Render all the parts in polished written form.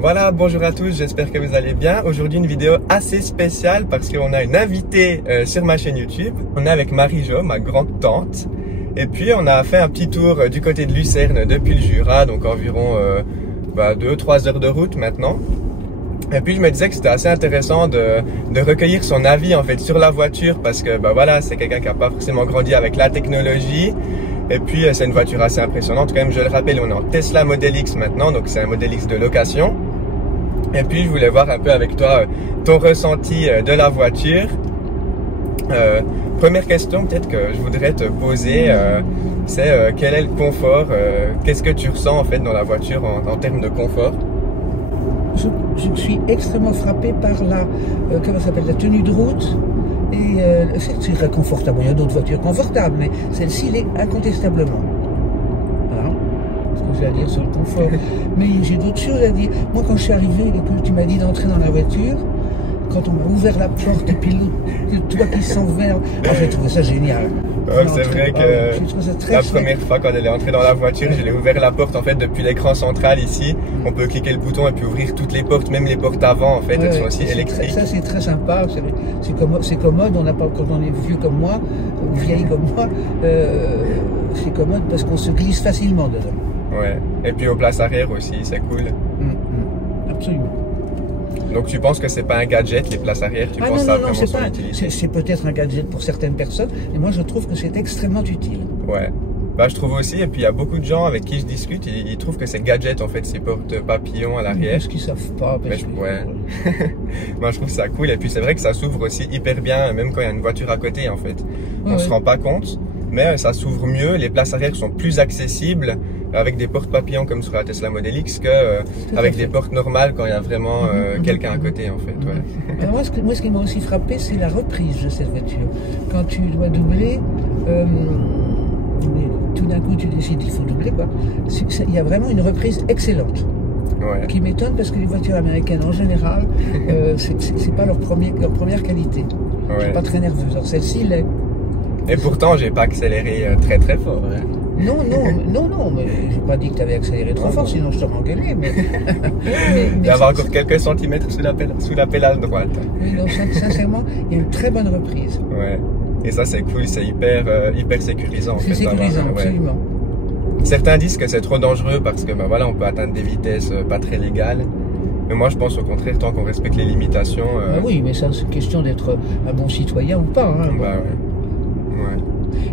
Voilà, bonjour à tous, j'espère que vous allez bien. Aujourd'hui une vidéo assez spéciale parce qu'on a une invitée sur ma chaîne YouTube. On est avec Marie-Jo, ma grande tante. Et puis on a fait un petit tour du côté de Lucerne depuis le Jura, donc environ 2-3 heures de route maintenant. Et puis je me disais que c'était assez intéressant de recueillir son avis en fait sur la voiture parce que voilà, c'est quelqu'un qui n'a pas forcément grandi avec la technologie. Et puis c'est une voiture assez impressionnante. Quand même, je le rappelle, on est en Tesla Model X maintenant, donc c'est un Model X de location. Et puis je voulais voir un peu avec toi ton ressenti de la voiture. Première question peut-être que je voudrais te poser, c'est quel est le confort, qu'est-ce que tu ressens en fait dans la voiture en termes de confort? Je suis extrêmement frappé par la, la tenue de route. Et c'est très confortable. Il y a d'autres voitures confortables, mais celle-ci l'est incontestablement. Voilà ce que j'ai à dire sur le confort. Mais j'ai d'autres choses à dire. Moi, quand je suis arrivé et que tu m'as dit d'entrer dans la voiture, quand on m'a ouvert la porte et puis le toit qui s'envers, j'ai trouvé ça génial. C'est vrai que la première fois quand elle est entrée dans la voiture, je l'ai ouvert la porte en fait depuis l'écran central ici. On peut cliquer le bouton et puis ouvrir toutes les portes, même les portes avant en fait, elles sont aussi électriques. Ça c'est très sympa, c'est commode, on n'a pas, quand on est vieux comme moi, ou vieille comme moi, c'est commode parce qu'on se glisse facilement dedans. Ouais, et puis aux places arrière aussi, c'est cool. Absolument. Donc tu penses que c'est pas un gadget, les places arrière, tu penses ça vraiment son utilité? C'est peut-être un gadget pour certaines personnes, mais moi je trouve que c'est extrêmement utile. Ouais, je trouve aussi, et puis il y a beaucoup de gens avec qui je discute, ils trouvent que c'est gadget en fait, ces portes papillons à l'arrière. Parce qu'ils savent pas. Ouais. Moi je trouve ça cool, et puis c'est vrai que ça s'ouvre aussi hyper bien, même quand il y a une voiture à côté en fait. On se rend pas compte, mais ça s'ouvre mieux, les places arrière sont plus accessibles avec des portes papillons comme sur la Tesla Model X que avec des portes normales quand il y a vraiment quelqu'un à côté en fait. Ouais. Moi ce qui m'a aussi frappé, c'est la reprise de cette voiture. Quand tu dois doubler, tout d'un coup tu décides qu'il faut doubler quoi. Il y a vraiment une reprise excellente. Ouais. Qui m'étonne parce que les voitures américaines en général, c'est pas leur première qualité. Ouais. Je suis pas très nerveuse. Alors celle-ci l'est. Et pourtant j'ai pas accéléré très fort. Hein. Non, mais j'ai pas dit que tu avais accéléré trop fort, sinon je t'aurais engueulé. Mais il y avait encore quelques centimètres sous la pédale droite. Oui, donc sincèrement, il y a une très bonne reprise. Ouais. Et ça c'est cool, c'est hyper sécurisant. C'est sécurisant, absolument. Certains disent que c'est trop dangereux parce que voilà, on peut atteindre des vitesses pas très légales. Mais moi je pense au contraire, tant qu'on respecte les limitations. Oui, mais ça c'est question d'être un bon citoyen ou pas. Hein, ouais.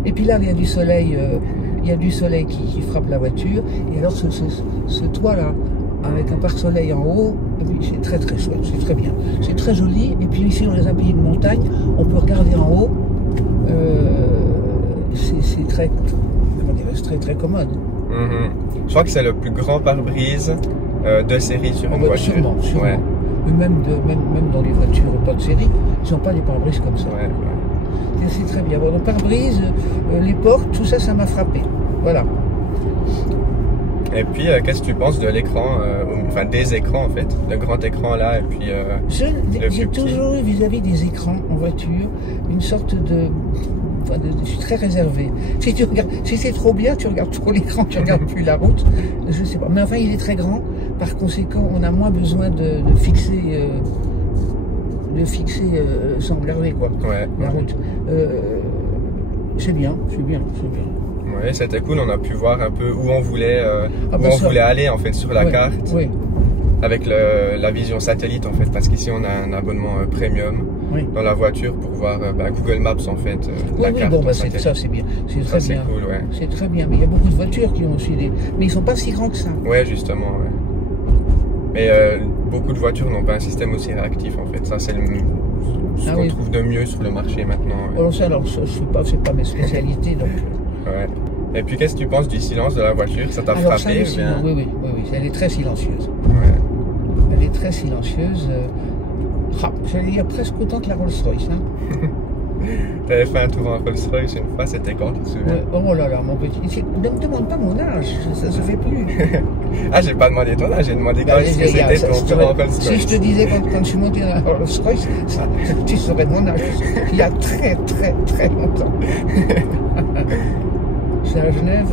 Et puis là, il y a du soleil. Il y a du soleil qui frappe la voiture, et alors ce toit-là, avec un pare-soleil en haut, c'est très très chouette, c'est très bien. C'est très joli, et puis ici, on est dans un pays de montagne, on peut regarder en haut, c'est très commode. Je crois que c'est le plus grand pare-brise de série sur une voiture. Sûrement. Ouais. Même dans les voitures pas de série, ils n'ont pas des pare-brises comme ça. Ouais. C'est très bien. Bon, donc pare-brise, les portes, tout ça, ça m'a frappé. Voilà. Et puis, qu'est-ce que tu penses de l'écran, enfin des écrans en fait, le grand écran là, et puis j'ai toujours eu vis-à-vis des écrans en voiture une sorte je suis très réservé. Si c'est trop bien, tu regardes trop l'écran, tu regardes plus la route. Je sais pas. Mais enfin, il est très grand. Par conséquent, on a moins besoin de fixer. Sans regarder quoi, la route. C'est bien. Ouais, c'était cool, on a pu voir un peu où on voulait, voulait aller en fait sur la carte. Oui. Avec la vision satellite en fait, parce qu'ici on a un abonnement premium dans la voiture pour voir Google Maps en fait. La carte ça c'est bien, c'est très bien. Cool, ouais. C'est très bien, mais il y a beaucoup de voitures qui ont aussi mais ils sont pas si grands que ça. Ouais, justement, ouais. Mais beaucoup de voitures n'ont pas un système aussi réactif en fait. Ça c'est ce qu'on trouve de mieux sur le marché maintenant. C'est pas mes spécialités donc. Ouais. Et puis qu'est-ce que tu penses du silence de la voiture? Ça t'a frappé ou bien? Oui, elle est très silencieuse. Ouais. Elle est très silencieuse. J'allais dire presque autant que la Rolls-Royce. Hein. T'avais fait un tour en Rolls-Royce une fois, c'était quand, tu te souviens? Oh là là, mon petit. Ne me demande pas mon âge, ça se fait plus. Ah, j'ai pas demandé ton âge, j'ai demandé quand est-ce que c'était ton tour en Rolls-Royce. Si je te disais quand je suis monté dans la Rolls-Royce, tu saurais mon âge. Il y a très longtemps. C'est à Genève,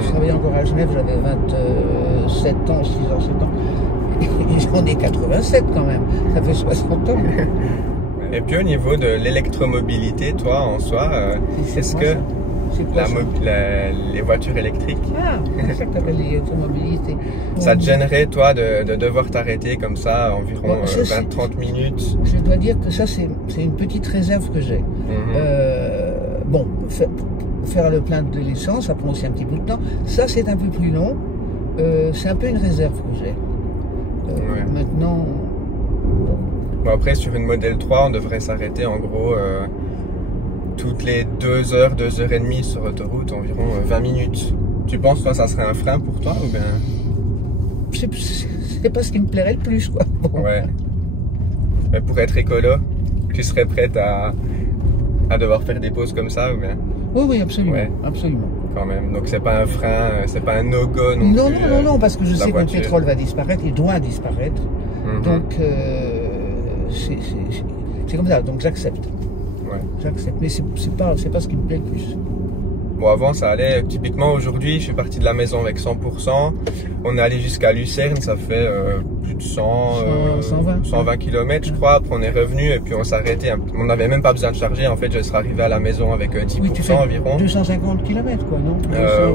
je travaillais encore à Genève, j'avais 27 ans, 6 ans, 7 ans. On est 87 quand même, ça fait 60 ans. Et puis au niveau de l'électromobilité, toi en soi, est-ce que les voitures électriques, c'est ça que tu appelles l'électromobilité. ça te gênerait toi de devoir t'arrêter comme ça environ 20-30 minutes? Je dois dire que ça c'est une petite réserve que j'ai. Bon, faire le plein de l'essence, ça prend aussi un petit bout de temps. Ça c'est un peu plus long. C'est un peu une réserve que j'ai. Maintenant... Bon, après sur une Model 3 on devrait s'arrêter en gros toutes les 2 heures, 2 heures et demie sur autoroute, environ 20 minutes. Tu penses toi ça serait un frein pour toi ou bien? C'est pas ce qui me plairait le plus quoi. Bon. Ouais. Mais pour être écolo, tu serais prête à devoir faire des pauses comme ça ou bien? Oui, absolument. Ouais. Absolument. Quand même. Donc c'est pas un frein, c'est pas un no-go non plus. Non, parce que je sais que le pétrole va disparaître, il doit disparaître. Donc c'est comme ça, donc j'accepte. Ouais. J'accepte, mais c'est pas ce qui me plaît le plus. Bon, avant ça allait, typiquement aujourd'hui je suis parti de la maison avec 100%, on est allé jusqu'à Lucerne, ça fait plus de 120 km je crois, après on est revenu et puis on s'est arrêté, on n'avait même pas besoin de charger, en fait je serais arrivé à la maison avec 10% oui, tu fais environ. 250 km quoi, non?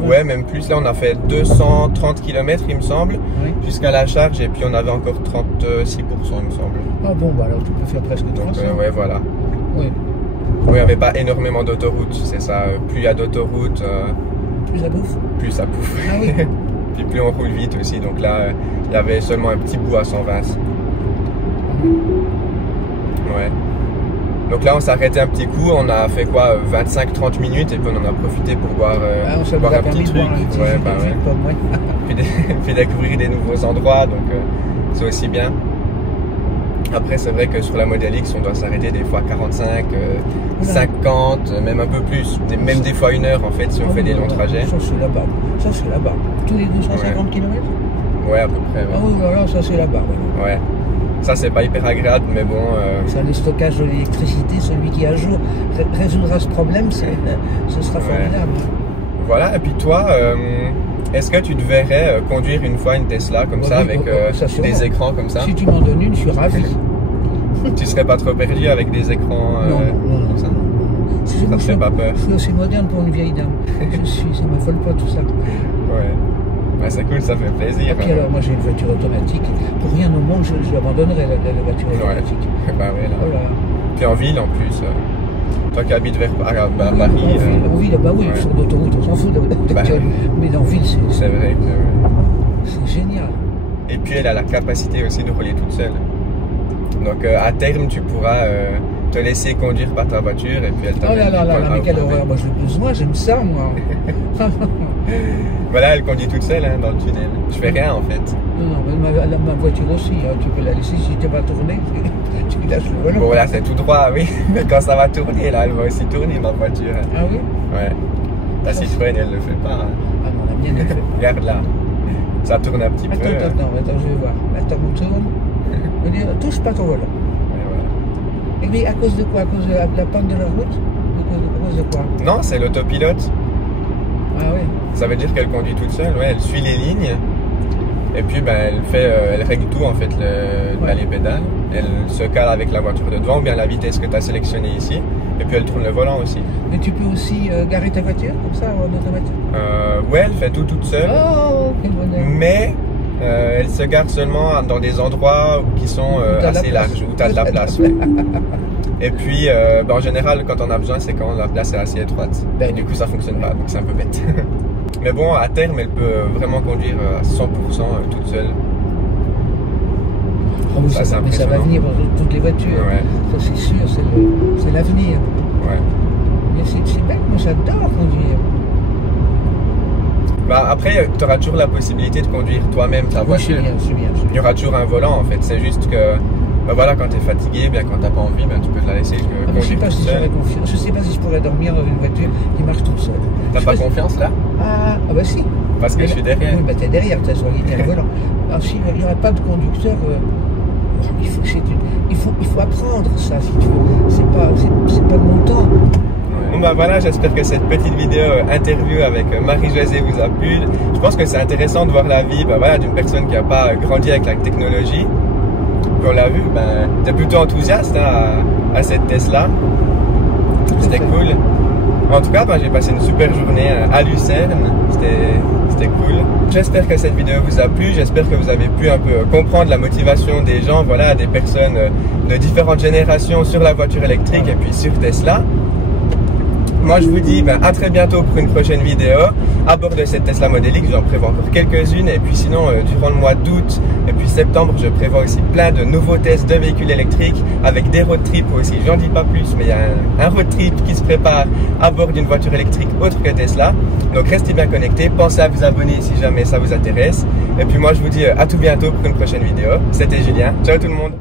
Ouais, même plus, là on a fait 230 km il me semble, jusqu'à la charge et puis on avait encore 36% il me semble. Ah bon, bah alors tu peux faire presque 300. Ouais, voilà. Oui. Oui, il n'y avait pas énormément d'autoroutes, c'est ça. Plus il y a d'autoroutes, plus ça bouffe. Plus ça bouffe. Ah oui. Puis plus on roule vite aussi. Donc là, il y avait seulement un petit bout à 120. Ouais. Donc là, on s'est arrêté un petit coup. On a fait quoi, 25-30 minutes et puis on en a profité pour boire, boire un petit truc. Puis découvrir des nouveaux endroits. Donc c'est aussi bien. Après, c'est vrai que sur la Model X, on doit s'arrêter des fois 45, 50, même un peu plus. Même des fois 1 heure, en fait, si on fait des longs trajets. Ça, c'est là-bas. Ça, c'est là-bas. Tous les 250 km? Ouais, à peu près. Ouais. Ah oui, alors ça, c'est là-bas. Ouais. Ça, c'est pas hyper agréable, mais bon... Ça, le stockage de l'électricité, celui qui, un jour, résoudra ce problème, ce sera formidable. Voilà, et puis toi... est-ce que tu te verrais conduire une fois une Tesla comme ça avec des écrans comme ça? Si tu m'en donnes une, je suis ravi. Tu serais pas trop perdu avec des écrans comme ça? Ça te fait pas peur? Je suis assez moderne pour une vieille dame. Ça m'affole pas tout ça. Ouais. Ouais, c'est cool, ça fait plaisir. Et puis alors, moi j'ai une voiture automatique. Pour rien au monde, je l'abandonnerai la voiture automatique. Bah oui, là. Voilà. Puis en ville en plus. Toi qui habites vers Paris. En ville, bah oui, sur l'autoroute, on s'en fout. Mais en ville, c'est vrai que c'est génial. Et puis elle a la capacité aussi de rouler toute seule. Donc à terme, tu pourras te laisser conduire par ta voiture et puis elle t'amène. Oh là, mais quelle horreur. Moi, j'aime ça, moi. Voilà, elle conduit toute seule dans le tunnel. Je fais rien en fait. Non, mais ma voiture aussi, tu peux la laisser si tu vas tourner. Tu lâches le volant. Bon, là c'est tout droit, oui. Mais quand ça va tourner, là, elle va aussi tourner ma voiture. Ah oui? Ouais. La Citroën, elle le fait pas. Ah non, la mienne, elle fait pas. Regarde là. Ça tourne un petit peu. Attends, je vais voir. Attends, on tourne. Je veux dire, touche pas ton volant. Et voilà. Et mais à cause de quoi? À cause de la panne de la route? À cause de quoi? Non, c'est l'autopilote. Ah oui. Ça veut dire qu'elle conduit toute seule, ouais, elle suit les lignes. Et puis ben, elle règle tout en fait, les pédales. Elle se cale avec la voiture de devant, ou bien la vitesse que tu as sélectionnée ici. Et puis elle tourne le volant aussi. Mais tu peux aussi garer ta voiture comme ça en automatique? Ouais, elle fait tout toute seule. Oh, quel bonheur. Mais elle se gare seulement dans des endroits qui sont assez larges, où tu as de la place. Et puis, en général, quand on a besoin, c'est quand la place est assez étroite. Et du coup, ça fonctionne pas, donc c'est un peu bête. Mais bon, à terme, elle peut vraiment conduire à 100% toute seule. Oh, mais ça va venir dans toutes les voitures. Ouais. Ça, c'est sûr, c'est l'avenir. Ouais. Mais c'est bête, moi j'adore conduire. Bah, après, tu auras toujours la possibilité de conduire toi-même ta voiture. C'est bien. Il y aura toujours un volant en fait, c'est juste que voilà, quand tu es fatigué, bien quand tu n'as pas envie, tu peux te la laisser conduire je sais pas si j'aurais confiance. Je sais pas si je pourrais dormir dans une voiture qui marche toute seule. T'as pas confiance là? Ah bah si. Parce que je suis derrière. Oui, bah t'es derrière, t'as choisi le volant. Alors s'il n'y aurait pas de conducteur, il faut apprendre ça si tu veux. C'est pas de mon temps. Bon bah voilà, j'espère que cette petite vidéo interview avec Marie-Josée vous a plu. Je pense que c'est intéressant de voir la vie d'une personne qui n'a pas grandi avec la technologie. Puis on l'a vu, ben, t'es plutôt enthousiaste hein, à cette Tesla. C'était cool. En tout cas, ben, j'ai passé une super journée à Lucerne. C'était cool. J'espère que cette vidéo vous a plu. J'espère que vous avez pu un peu comprendre la motivation des gens, voilà, des personnes de différentes générations sur la voiture électrique et puis sur Tesla. Moi je vous dis à très bientôt pour une prochaine vidéo à bord de cette Tesla Model X. J'en prévois encore quelques-unes et puis sinon durant le mois d'août et puis septembre je prévois aussi plein de nouveaux tests de véhicules électriques avec des road trips aussi. J'en dis pas plus mais il y a un road trip qui se prépare à bord d'une voiture électrique autre que Tesla. Donc restez bien connectés, pensez à vous abonner si jamais ça vous intéresse. Et puis moi je vous dis à tout bientôt pour une prochaine vidéo. C'était Julien, ciao tout le monde.